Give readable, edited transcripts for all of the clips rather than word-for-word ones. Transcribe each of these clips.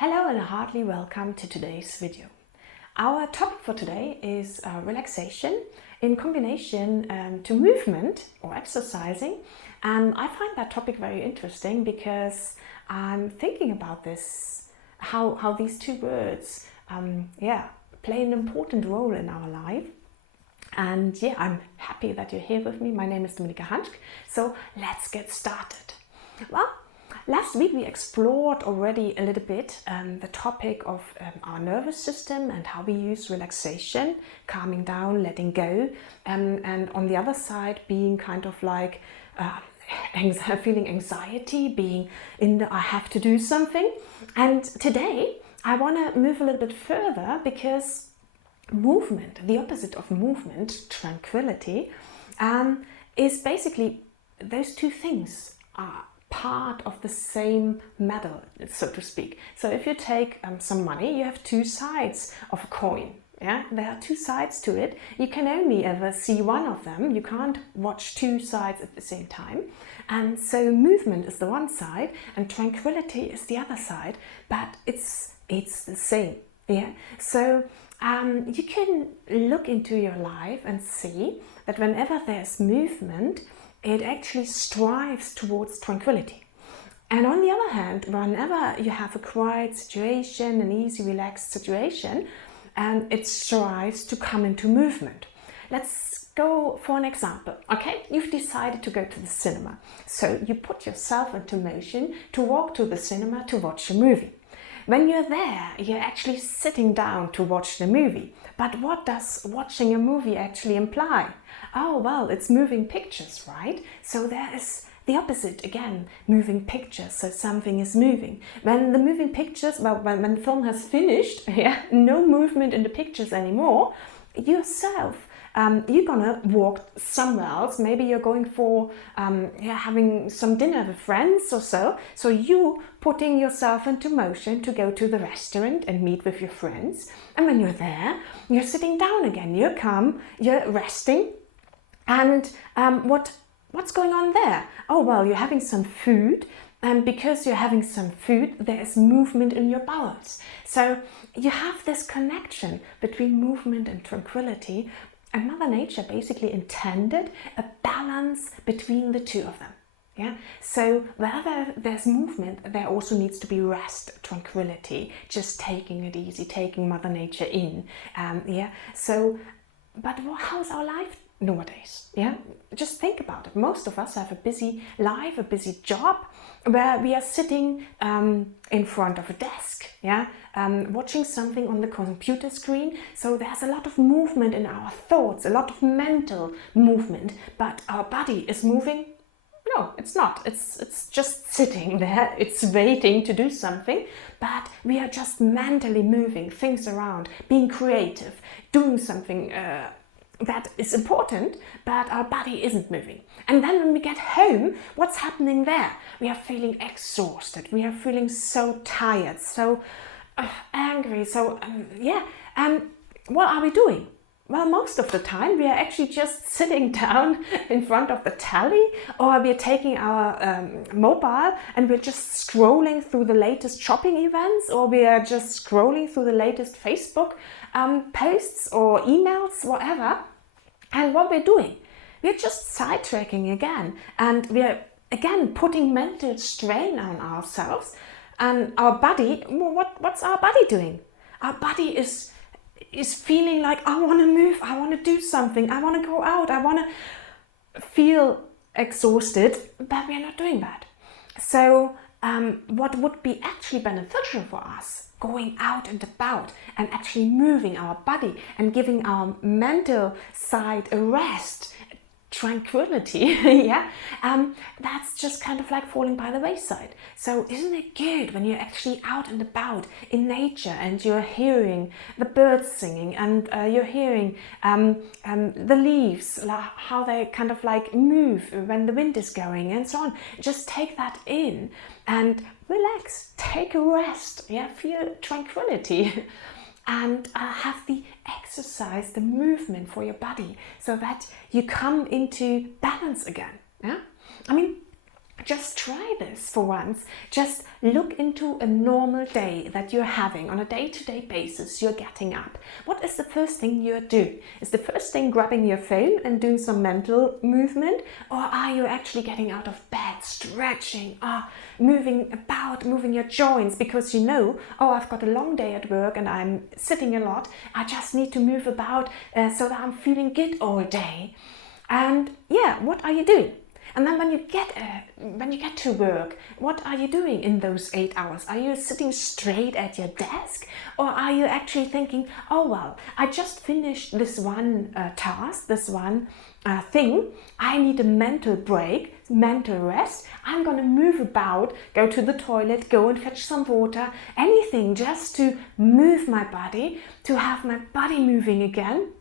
Hello and heartily welcome to today's video. Our topic for today is relaxation in combination to movement or exercising, and I find that topic very interesting because I'm thinking about this, how these two words play an important role in our life. And I'm happy that you're here with me. My name is Dominika Hanschk, so let's get started. Well, last week we explored already a little bit the topic of our nervous system and how we use relaxation, calming down, letting go, and on the other side being kind of like feeling anxiety, being in the I have to do something. And today I want to move a little bit further because movement, the opposite of movement, tranquility, is basically those two things are part of the same medal, so to speak. So if you take some money, you have two sides of a coin. Yeah, there are two sides to it. You can only ever see one of them. You can't watch two sides at the same time. And so movement is the one side and tranquility is the other side, but it's the same. Yeah. So you can look into your life and see that whenever there's movement, it actually strives towards tranquility. And on the other hand, whenever you have a quiet situation, an easy, relaxed situation, it strives to come into movement. Let's go for an example. Okay, you've decided to go to the cinema. So you put yourself into motion to walk to the cinema to watch a movie. When you're there, you're actually sitting down to watch the movie. But what does watching a movie actually imply? Oh, well, it's moving pictures, right? So there is the opposite again, moving pictures. So something is moving. When the moving pictures, when the film has finished, no movement in the pictures anymore, yourself, you're gonna walk somewhere else. Maybe you're going for having some dinner with friends or so. So you putting yourself into motion to go to the restaurant and meet with your friends. And when you're there, you're sitting down again. You're calm, you're resting. And what's going on there? Oh, well, you're having some food. And because you're having some food, there is movement in your bowels. So you have this connection between movement and tranquility. And Mother Nature basically intended a balance between the two of them. Yeah. So wherever there's movement, there also needs to be rest, tranquility, just taking it easy, taking Mother Nature in. So, but how's our life nowadays? Yeah. Just think about it. Most of us have a busy life, a busy job, where we are sitting in front of a desk, watching something on the computer screen. So there's a lot of movement in our thoughts, a lot of mental movement, but our body is moving. No, it's not. It's just sitting there. It's waiting to do something, but we are just mentally moving things around, being creative, doing something that is important, but our body isn't moving. And then when we get home, what's happening there? We are feeling exhausted. We are feeling so tired, so angry. So what are we doing? Well, most of the time we are actually just sitting down in front of the telly, or we are taking our mobile and we're just scrolling through the latest shopping events, or we are just scrolling through the latest Facebook posts or emails, whatever. And what we're doing, we're just sidetracking again, and we're again putting mental strain on ourselves. And our body, what's our body doing? Our body is feeling like, I want to move, I want to do something, I want to go out, I want to feel exhausted, but we're not doing that. So what would be actually beneficial for us, going out and about and actually moving our body and giving our mental side a rest, tranquility, that's just kind of like falling by the wayside. So isn't it good when you're actually out and about in nature and you're hearing the birds singing and you're hearing the leaves, how they kind of like move when the wind is going and so on. Just take that in and relax, take a rest, feel tranquility. And have the exercise, the movement for your body, so that you come into balance again. Yeah, I mean, just try this for once. Just look into a normal day that you're having on a day-to-day basis. You're getting up. What is the first thing you're doing? Is the first thing grabbing your phone and doing some mental movement? Or are you actually getting out of bed, stretching, moving about, moving your joints because you know, oh, I've got a long day at work and I'm sitting a lot. I just need to move about so that I'm feeling good all day. And yeah, what are you doing? And then when you get to work, what are you doing in those 8 hours? Are you sitting straight at your desk? Or are you actually thinking, oh well, I just finished this one task, this one thing. I need a mental break, mental rest. I'm going to move about, go to the toilet, go and fetch some water, anything just to move my body, to have my body moving again,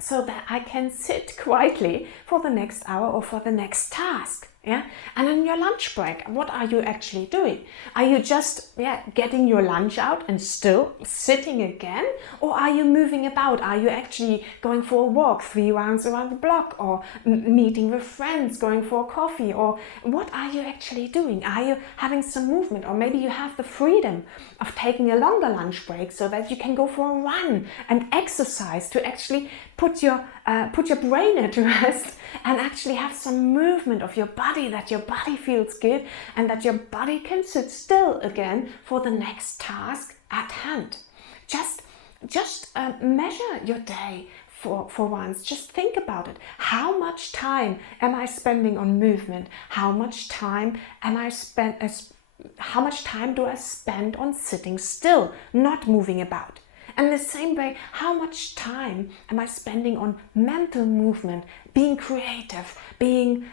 so that I can sit quietly for the next hour or for the next task. Yeah? And in your lunch break, what are you actually doing? Are you just getting your lunch out and still sitting again? Or are you moving about? Are you actually going for a walk 3 rounds around the block, or meeting with friends, going for a coffee? Or what are you actually doing? Are you having some movement? Or maybe you have the freedom of taking a longer lunch break so that you can go for a run and exercise to actually put your brain at rest and actually have some movement of your body, that your body feels good and that your body can sit still again for the next task at hand. Just measure your day for once. Just think about it. How much time am I spending on movement? How much time how much time do I spend on sitting still, not moving about? And the same way, how much time am I spending on mental movement, being creative, being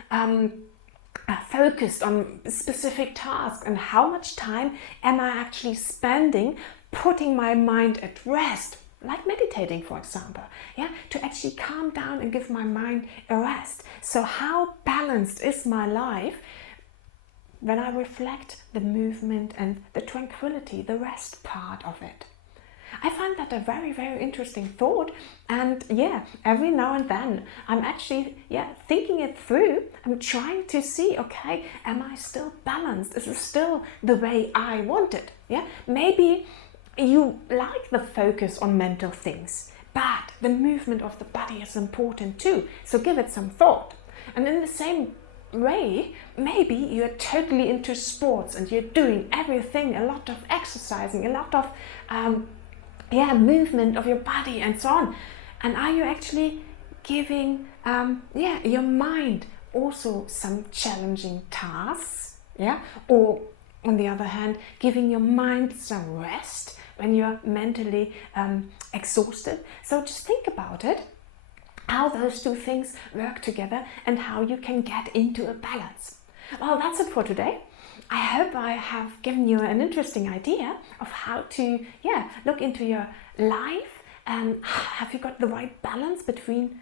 focused on specific tasks? And how much time am I actually spending putting my mind at rest, like meditating, for example, to actually calm down and give my mind a rest? So how balanced is my life when I reflect the movement and the tranquility, the rest part of it? I find that a very, very interesting thought, and every now and then I'm actually thinking it through. I'm trying to see, okay, am I still balanced? Is it still the way I want it? Maybe you like the focus on mental things, but the movement of the body is important too, so give it some thought. And in the same way, maybe you're totally into sports and you're doing everything, a lot of exercising, a lot of movement of your body and so on. And are you actually giving your mind also some challenging tasks? Or on the other hand, giving your mind some rest when you're mentally exhausted? So just think about it, how those two things work together and how you can get into a balance. Well, that's it for today. I hope I have given you an interesting idea of how to look into your life, and have you got the right balance between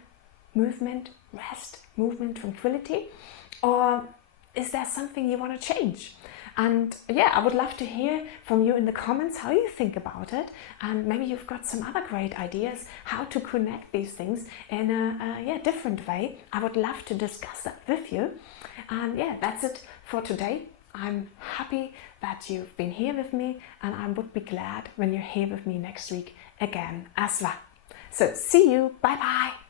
movement, rest, movement, tranquility, or is there something you want to change? And I would love to hear from you in the comments how you think about it, and maybe you've got some other great ideas how to connect these things in a different way. I would love to discuss that with you. And that's it for today. I'm happy that you've been here with me, and I would be glad when you're here with me next week again as well. So see you, bye bye.